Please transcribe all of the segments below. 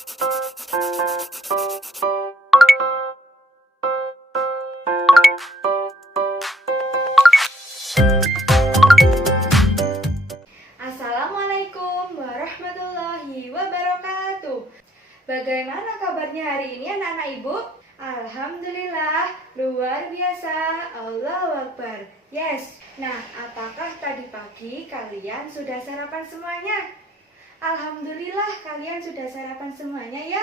Assalamualaikum warahmatullahi wabarakatuh. Bagaimana kabarnya hari ini anak-anak ibu? Alhamdulillah, luar biasa, Allahu Akbar. Yes, nah apakah tadi pagi kalian sudah sarapan semuanya? Alhamdulillah kalian sudah sarapan semuanya ya.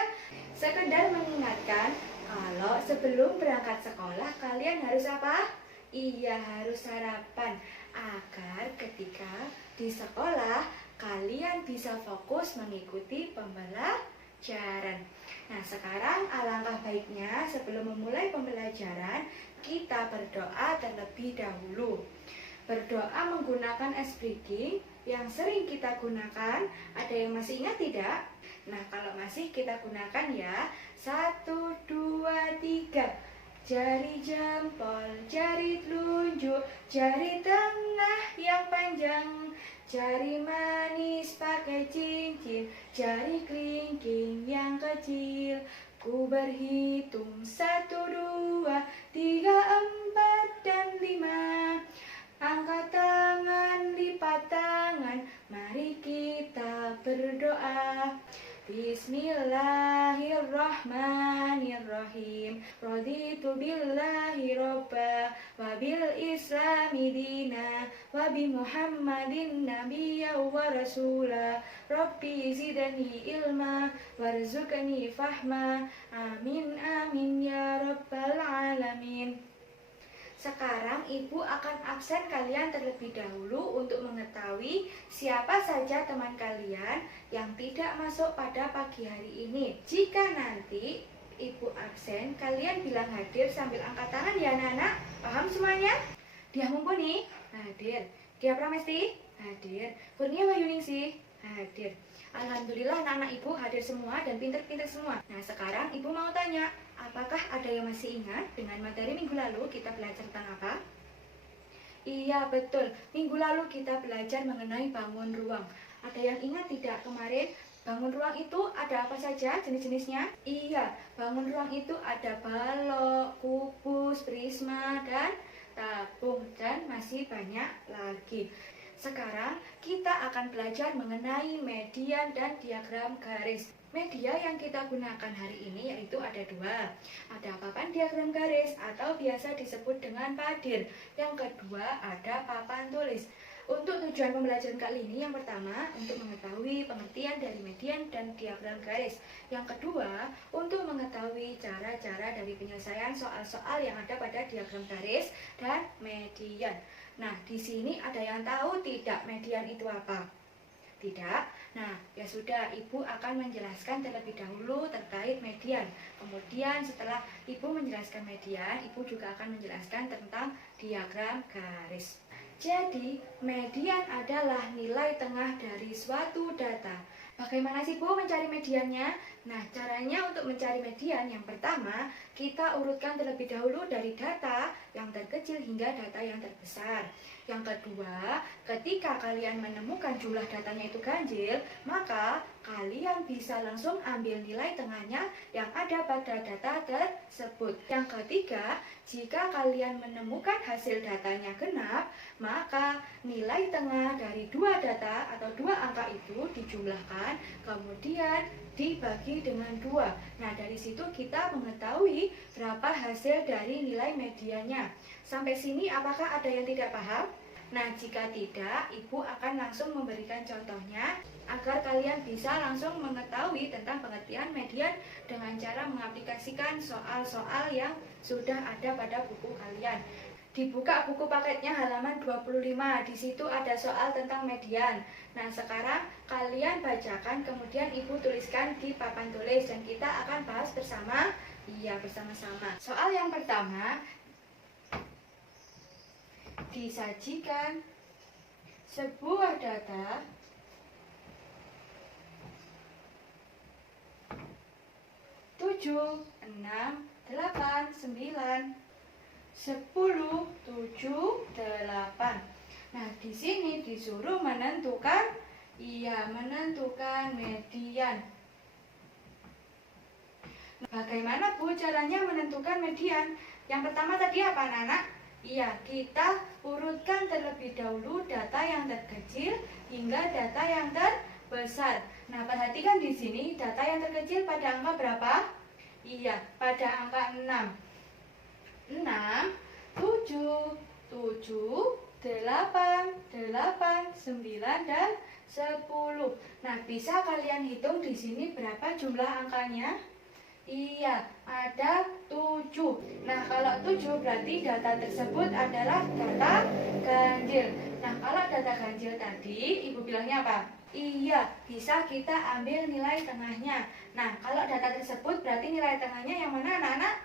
Sekedar mengingatkan, kalau sebelum berangkat sekolah kalian harus apa? Iya, harus sarapan agar ketika di sekolah kalian bisa fokus mengikuti pembelajaran. Nah, sekarang alangkah baiknya sebelum memulai pembelajaran kita berdoa terlebih dahulu. Berdoa menggunakan S-Breaking yang sering kita gunakan, ada yang masih ingat tidak? Nah, kalau masih kita gunakan ya. 1, 2, 3. Jari jempol, jari telunjuk, jari tengah yang panjang, jari manis pakai cincin, jari kelingking yang kecil. Ku berhitung 1, 2, 3, 4, dan 5. Angkat tangan, lipat tangan, mari kita berdoa. Bismillahirrahmanirrahim. Raditu billahi robba, wabil islami dina, wabi muhammadin nabiyya wa rasula. Rabbi zidani ilma, warzuqni fahma. Amin amin ya rabbal alamin. Sekarang ibu akan absen kalian terlebih dahulu untuk mengetahui siapa saja teman kalian yang tidak masuk pada pagi hari ini. Jika nanti ibu absen, kalian bilang hadir sambil angkat tangan ya anak-anak. Paham semuanya? Dia Mumpuni? Hadir. Dia Pramesti? Hadir. Kurnia Wahyuningsih? Hadir. Alhamdulillah anak-anak ibu hadir semua dan pinter-pinter semua. Nah, sekarang ibu mau tanya, apakah ada yang masih ingat dengan materi minggu lalu kita belajar tentang apa? Iya, betul. Minggu lalu kita belajar mengenai bangun ruang. Ada yang ingat tidak kemarin? Bangun ruang itu ada apa saja jenis-jenisnya? Iya, bangun ruang itu ada balok, kubus, prisma, dan tabung, dan masih banyak lagi. Sekarang kita akan belajar mengenai median dan diagram garis. Media yang kita gunakan hari ini yaitu ada dua. Ada papan diagram garis atau biasa disebut dengan padir. Yang kedua ada papan tulis. Untuk tujuan pembelajaran kali ini, yang pertama untuk mengetahui pengertian dari median dan diagram garis. Yang kedua untuk mengetahui cara-cara dari penyelesaian soal-soal yang ada pada diagram garis dan median. Nah, di sini ada yang tahu tidak median itu apa? Tidak? Nah, ya sudah, ibu akan menjelaskan terlebih dahulu terkait median. Kemudian setelah ibu menjelaskan median, ibu juga akan menjelaskan tentang diagram garis. Jadi, median adalah nilai tengah dari suatu data. Bagaimana sih Bu mencari mediannya? Nah, caranya untuk mencari median yang pertama, kita urutkan terlebih dahulu dari data yang terkecil hingga data yang terbesar. Yang kedua, ketika kalian menemukan jumlah datanya itu ganjil, maka kalian bisa langsung ambil nilai tengahnya yang ada pada data tersebut. Yang ketiga, jika kalian menemukan hasil datanya genap, maka nilai tengah dari dua data atau dua angka itu dijumlahkan, kemudian dibagi dengan 2. Nah, dari situ kita mengetahui berapa hasil dari nilai mediannya. Sampai sini apakah ada yang tidak paham? Nah, jika tidak, ibu akan langsung memberikan contohnya agar kalian bisa langsung mengetahui tentang pengertian median dengan cara mengaplikasikan soal-soal yang sudah ada pada buku kalian. Dibuka buku paketnya halaman 25, di situ ada soal tentang median. Nah, sekarang kalian bacakan, kemudian ibu tuliskan di papan tulis dan kita akan bahas bersama. Iya, bersama-sama. Soal yang pertama, disajikan sebuah data tujuh, 6, 8, 9, 10, 7, 8. Nah, di sini disuruh menentukan menentukan median. Bagaimana Bu caranya menentukan median? Yang pertama tadi apa anak-anak? Iya, kita urutkan terlebih dahulu data yang terkecil hingga data yang terbesar. Nah, perhatikan di sini data yang terkecil pada angka berapa? Iya, pada angka 6. 6, 7, 8, 9, dan 10. Nah, bisa kalian hitung di sini berapa jumlah angkanya? Iya, ada 7. Nah, kalau 7 berarti data tersebut adalah data ganjil. Nah, kalau data ganjil tadi, Ibu bilangnya apa? Iya, bisa kita ambil nilai tengahnya. Nah, kalau data tersebut berarti nilai tengahnya yang mana anak-anak?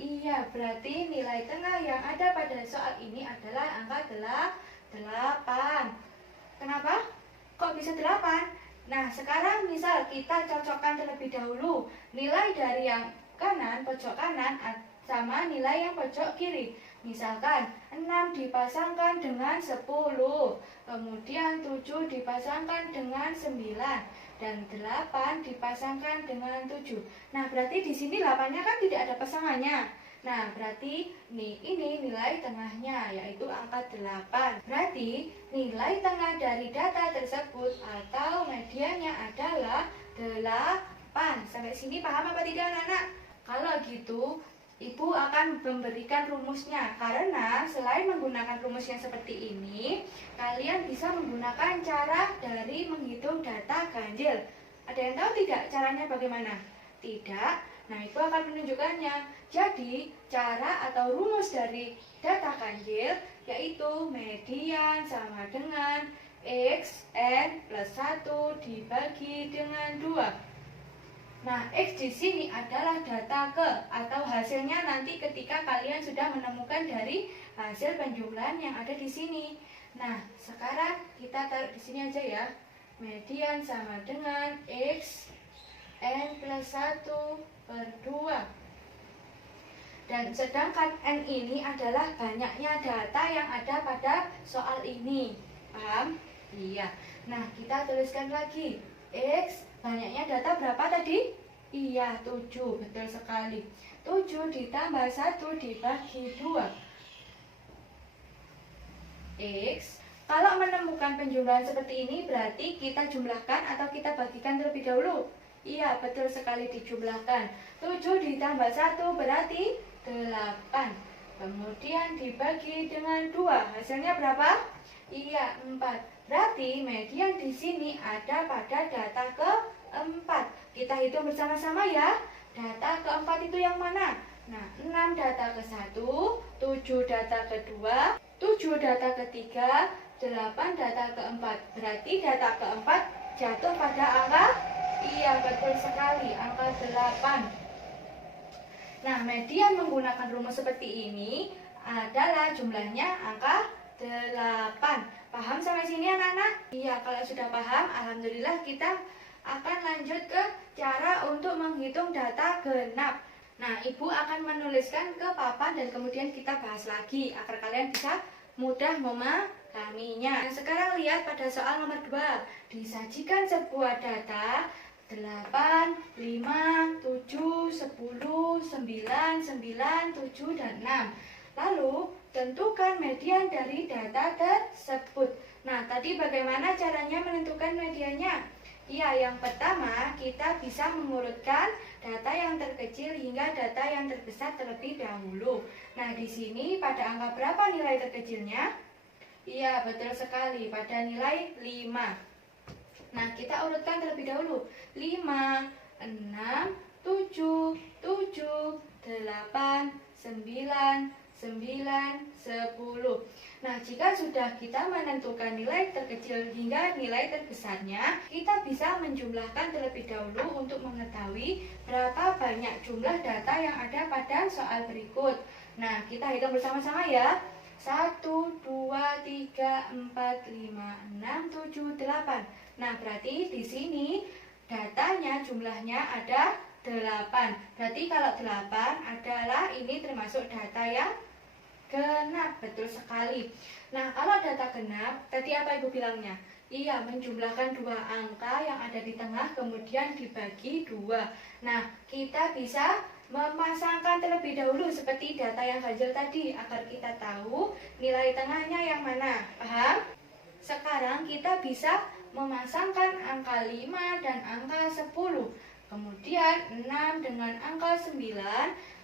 Iya, berarti nilai tengah yang ada pada soal ini adalah angka 8. Kenapa? Kok bisa 8? Nah, sekarang misal kita cocokkan terlebih dahulu nilai dari yang kanan, pojok kanan sama nilai yang pojok kiri. Misalkan 6 dipasangkan dengan 10, kemudian 7 dipasangkan dengan 9, dan 8 dipasangkan dengan 7. Nah, berarti di sini 8-nya kan tidak ada pasangannya. Nah, berarti ini nilai tengahnya, yaitu angka 8. Berarti nilai tengah dari data tersebut atau mediannya adalah 8. Sampai sini paham apa tidak anak-anak? Kalau gitu, Ibu akan memberikan rumusnya. Karena selain menggunakan rumus yang seperti ini, kalian bisa menggunakan cara dari menghitung data ganjil. Ada yang tahu tidak caranya bagaimana? Tidak? Nah, Ibu akan menunjukkannya. Jadi, cara atau rumus dari data ganjil yaitu median sama dengan xn plus 1 dibagi dengan 2. Nah, X di sini adalah data ke atau hasilnya nanti ketika kalian sudah menemukan dari hasil penjumlahan yang ada di sini. Nah, sekarang kita taruh di sini aja ya. Median sama dengan X N plus 1 per 2. Dan sedangkan N ini adalah banyaknya data yang ada pada soal ini. Paham? Iya. Nah, kita tuliskan lagi. X, banyaknya data berapa tadi? Iya, 7. Betul sekali. 7 ditambah 1 dibagi 2. X. Kalau menemukan penjumlahan seperti ini, berarti kita jumlahkan atau kita bagikan terlebih dahulu. Iya, betul sekali dijumlahkan. 7 ditambah 1 berarti 8. Kemudian dibagi dengan 2. Hasilnya berapa? Iya, 4. Berarti median di sini ada pada data keempat. Kita hitung bersama-sama ya. Data keempat itu yang mana? Nah, 6 data ke-1, 7 data ke-2, 7 data ke-3, 8 data ke-4. Berarti data keempat jatuh pada angka? Iya, betul sekali, angka 8. Nah, median menggunakan rumus seperti ini adalah jumlahnya angka 8. Paham sampai sini anak-anak? Iya, kalau sudah paham, alhamdulillah kita akan lanjut ke cara untuk menghitung data genap. Nah, Ibu akan menuliskan ke papan dan kemudian kita bahas lagi agar kalian bisa mudah memahaminya. Nah, sekarang lihat pada soal nomor 2. Disajikan sebuah data 8, 5, 7, 10, 9, 9, 7, dan 6. Lalu, tentukan median dari data tersebut. Nah, tadi bagaimana caranya menentukan mediannya? Iya, yang pertama kita bisa mengurutkan data yang terkecil hingga data yang terbesar terlebih dahulu. Nah, di sini pada angka berapa nilai terkecilnya? Iya, betul sekali, pada nilai 5. Nah, kita urutkan terlebih dahulu. 5, 6, 7, 7, 8, 9, 9, 10. Nah, jika sudah kita menentukan nilai terkecil hingga nilai terbesarnya, kita bisa menjumlahkan terlebih dahulu untuk mengetahui berapa banyak jumlah data yang ada pada soal berikut. Nah, kita hitung bersama-sama ya. 1, 2, 3, 4, 5, 6, 7, 8. Nah, berarti di sini datanya jumlahnya ada 8. Berarti kalau 8 adalah ini termasuk data yang genap. Betul sekali. Nah, kalau data genap, tadi apa Ibu bilangnya? Iya, menjumlahkan dua angka yang ada di tengah kemudian dibagi dua. Nah, kita bisa memasangkan terlebih dahulu seperti data yang ganjil tadi agar kita tahu nilai tengahnya yang mana. Paham? Sekarang kita bisa memasangkan angka 5 dan angka 10. Kemudian 6 dengan angka 9,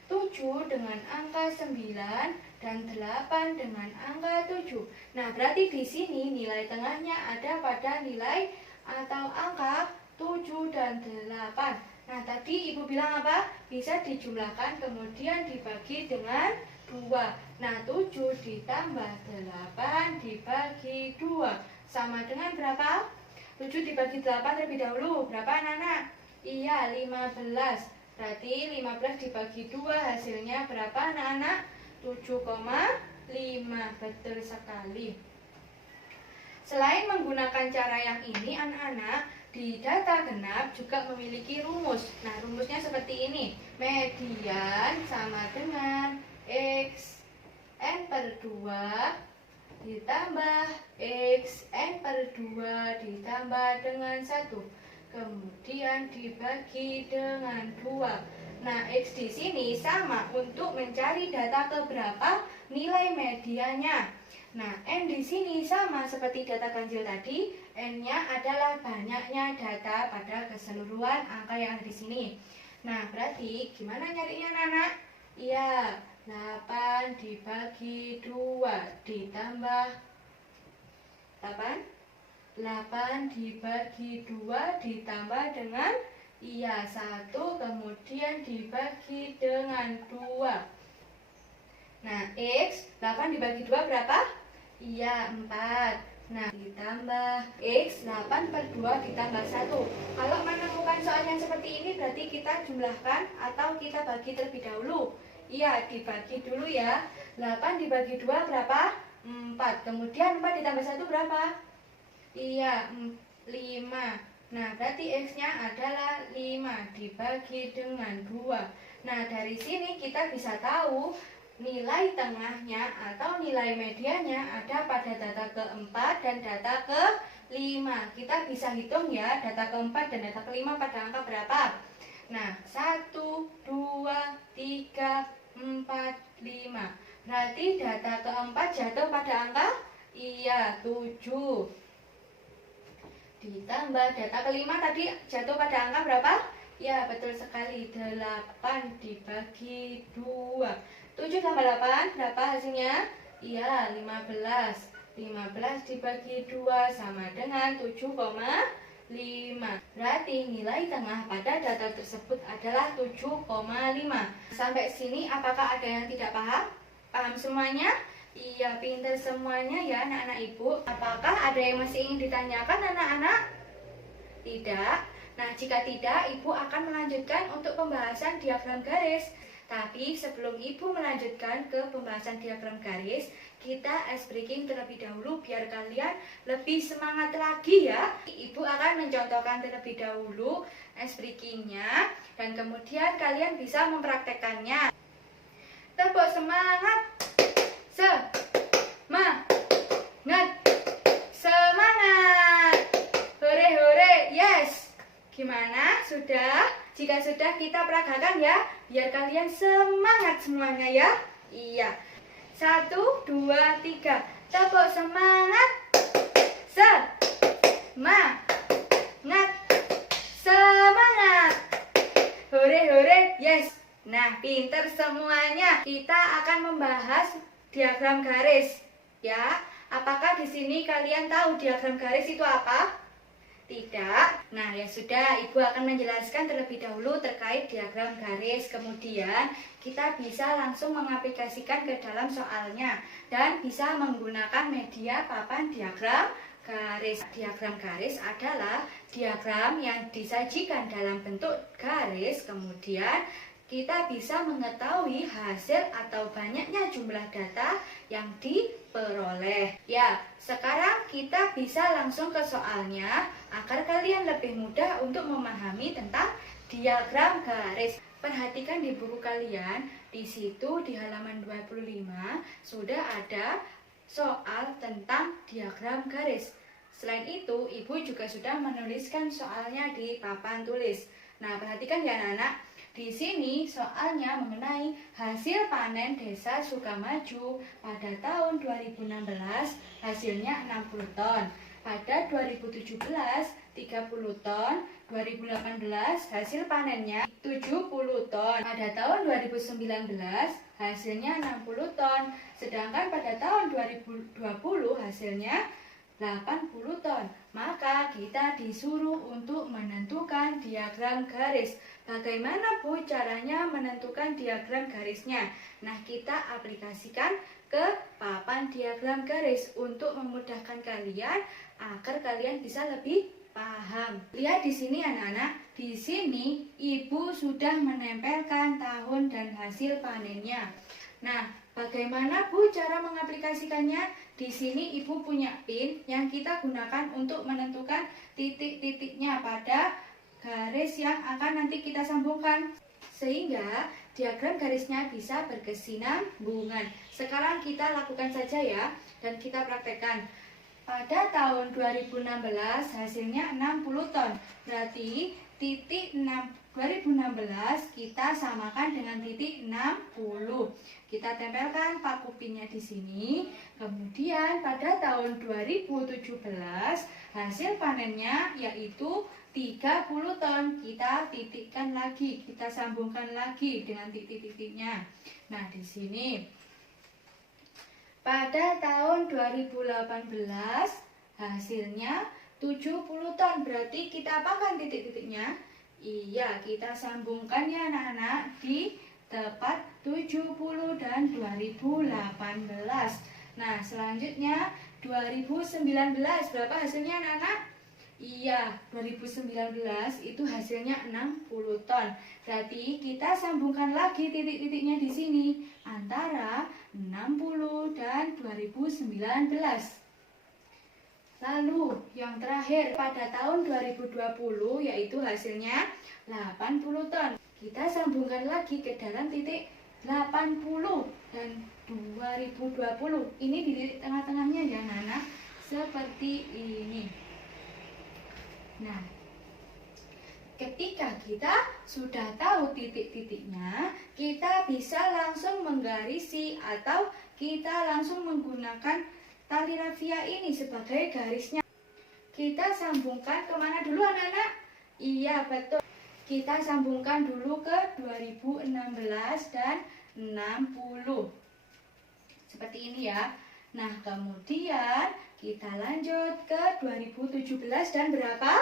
7 dengan angka 9, dan 8 dengan angka 7. Nah, berarti di sini nilai tengahnya ada pada nilai atau angka 7 dan 8. Nah, tadi Ibu bilang apa? Bisa dijumlahkan kemudian dibagi dengan 2. Nah, 7 ditambah 8 dibagi 2. Sama dengan berapa? 7 dibagi 8 terlebih dahulu. Berapa anak-anak? Iya, 15. Berarti 15 dibagi 2 hasilnya berapa anak-anak? 7,5. Betul sekali. Selain menggunakan cara yang ini, anak-anak, di data genap juga memiliki rumus. Nah, rumusnya seperti ini. Median sama dengan X N per 2 ditambah X N per 2 ditambah dengan 1. Kemudian dibagi dengan 2. Nah, X di sini sama untuk mencari data keberapa nilai medianya. Nah, N di sini sama seperti data ganjil tadi. N-nya adalah banyaknya data pada keseluruhan angka yang ada di sini. Nah, berarti gimana nyarinya, anak-anak? Iya, 8 dibagi 2 ditambah 8. 8 dibagi 2 ditambah dengan 1, kemudian dibagi dengan 2. Nah, X 8 dibagi 2 berapa? 4. Nah, ditambah X 8 per 2 ditambah 1. Kalau menemukan soal yang seperti ini berarti kita jumlahkan atau kita bagi terlebih dahulu. Iya, dibagi dulu ya. 8 dibagi 2 berapa? 4. Kemudian 4 ditambah 1 berapa? 5. Nah, berarti X-nya adalah 5 dibagi dengan 2. Nah, dari sini kita bisa tahu nilai tengahnya atau nilai medianya ada pada data keempat dan data ke-5. Kita bisa hitung ya, data keempat dan data ke-5 pada angka berapa? Nah, 1, 2, 3, 4, 5. Berarti data keempat jatuh pada angka 7. Ditambah data kelima tadi jatuh pada angka berapa? Ya, betul sekali, 8 dibagi 2. 7 tambah 8, berapa hasilnya? Iya, 15. 15 dibagi 2 sama dengan 7,5. Berarti nilai tengah pada data tersebut adalah 7,5. Sampai sini apakah ada yang tidak paham? Paham semuanya? Iya, pintar semuanya ya anak-anak Ibu. Apakah ada yang masih ingin ditanyakan anak-anak? Tidak. Nah, jika tidak, Ibu akan melanjutkan untuk pembahasan diagram garis. Tapi sebelum Ibu melanjutkan ke pembahasan diagram garis, kita ice breaking terlebih dahulu biar kalian lebih semangat lagi ya. Ibu akan mencontohkan terlebih dahulu ice breakingnya dan kemudian kalian bisa mempraktekkannya. Tepuk semangat! Semangat! Hore hore, yes! Gimana? Sudah? Jika sudah kita peragakan ya, biar kalian semangat semuanya ya. Iya. 1, 2, 3. Tepuk semangat. Semangat. Hore hore, yes. Nah, pinter semuanya. Kita akan membahas diagram garis, ya. Apakah di sini kalian tahu diagram garis itu apa? Tidak. Nah, ya sudah, Ibu akan menjelaskan terlebih dahulu terkait diagram garis. Kemudian, kita bisa langsung mengaplikasikan ke dalam soalnya dan bisa menggunakan media papan diagram garis. Diagram garis adalah diagram yang disajikan dalam bentuk garis, kemudian kita bisa mengetahui hasil atau banyaknya jumlah data yang diperoleh. Ya, sekarang kita bisa langsung ke soalnya agar kalian lebih mudah untuk memahami tentang diagram garis. Perhatikan di buku kalian, di situ di halaman 25 sudah ada soal tentang diagram garis. Selain itu, Ibu juga sudah menuliskan soalnya di papan tulis. Nah, perhatikan ya anak-anak. Di sini soalnya mengenai hasil panen Desa Sukamaju pada tahun 2016 hasilnya 60 ton. Pada 2017 30 ton, 2018 hasil panennya 70 ton. Pada tahun 2019 hasilnya 60 ton. Sedangkan pada tahun 2020 hasilnya 80 ton. Maka kita disuruh untuk menentukan diagram garis. Bagaimana Bu caranya menentukan diagram garisnya? Nah, kita aplikasikan ke papan diagram garis untuk memudahkan kalian agar kalian bisa lebih paham. Lihat di sini anak-anak, di sini Ibu sudah menempelkan tahun dan hasil panennya. Nah, bagaimana Bu cara mengaplikasikannya? Di sini Ibu punya pin yang kita gunakan untuk menentukan titik-titiknya pada garis yang akan nanti kita sambungkan. Sehingga diagram garisnya bisa berkesinambungan. Sekarang kita lakukan saja ya, dan kita praktekkan. Pada tahun 2016 hasilnya 60 ton. Berarti titik 2016 kita samakan dengan titik 60. Kita tempelkan paku pinnya di sini. Kemudian pada tahun 2017 hasil panennya yaitu 30 ton. Kita titikkan lagi, kita sambungkan lagi dengan titik-titiknya. Nah, di sini pada tahun 2018 hasilnya 70 ton. Berarti kita apakan titik-titiknya? Iya, kita sambungkan ya anak-anak di tepat 70 dan 2018. Nah, selanjutnya 2019 berapa hasilnya anak-anak? Iya, 2019 itu hasilnya 60 ton. Berarti kita sambungkan lagi titik-titiknya di sini antara 60 dan 2019. Lalu yang terakhir pada tahun 2020 yaitu hasilnya 80 ton. Kita sambungkan lagi ke dalam titik 80 dan 2020. Ini di titik tengah-tengahnya ya Nana, seperti ini. Nah, ketika kita sudah tahu titik-titiknya, kita bisa langsung menggarisi atau kita langsung menggunakan tali rafia ini sebagai garisnya. Kita sambungkan kemana dulu anak-anak? Iya betul. Kita sambungkan dulu ke 2016 dan 60. Seperti ini ya. Nah, kemudian kita lanjut ke 2017 dan berapa?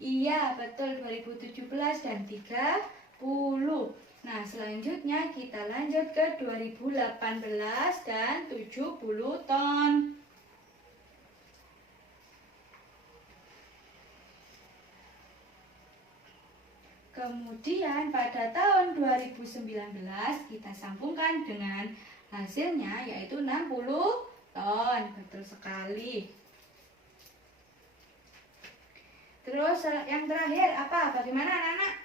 Iya, betul 2017 dan 30. Nah, selanjutnya kita lanjut ke 2018 dan 70 ton. Kemudian pada tahun 2019 kita sambungkan dengan hasilnya yaitu 60 ton. Betul sekali. Terus yang terakhir apa? Bagaimana anak-anak?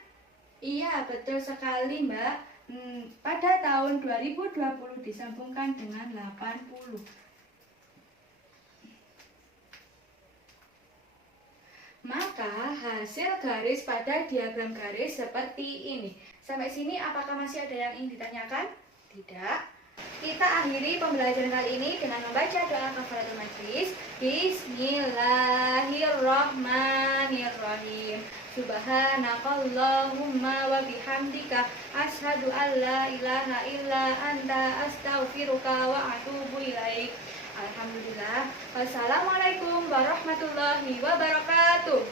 Iya, betul sekali Mbak. Pada tahun 2020 disambungkan dengan 80. Maka hasil garis pada diagram garis seperti ini. Sampai sini apakah masih ada yang ingin ditanyakan? Tidak. Kita akhiri pembelajaran kali ini dengan membaca doa kafaratul majlis. Bismillahirrahmanirrahim. Subhanakallahumma wa bihamdika asyhadu an la ilaha illa anta astaghfiruka wa atubu ilaik. Alhamdulillah. Wassalamualaikum warahmatullahi wabarakatuh.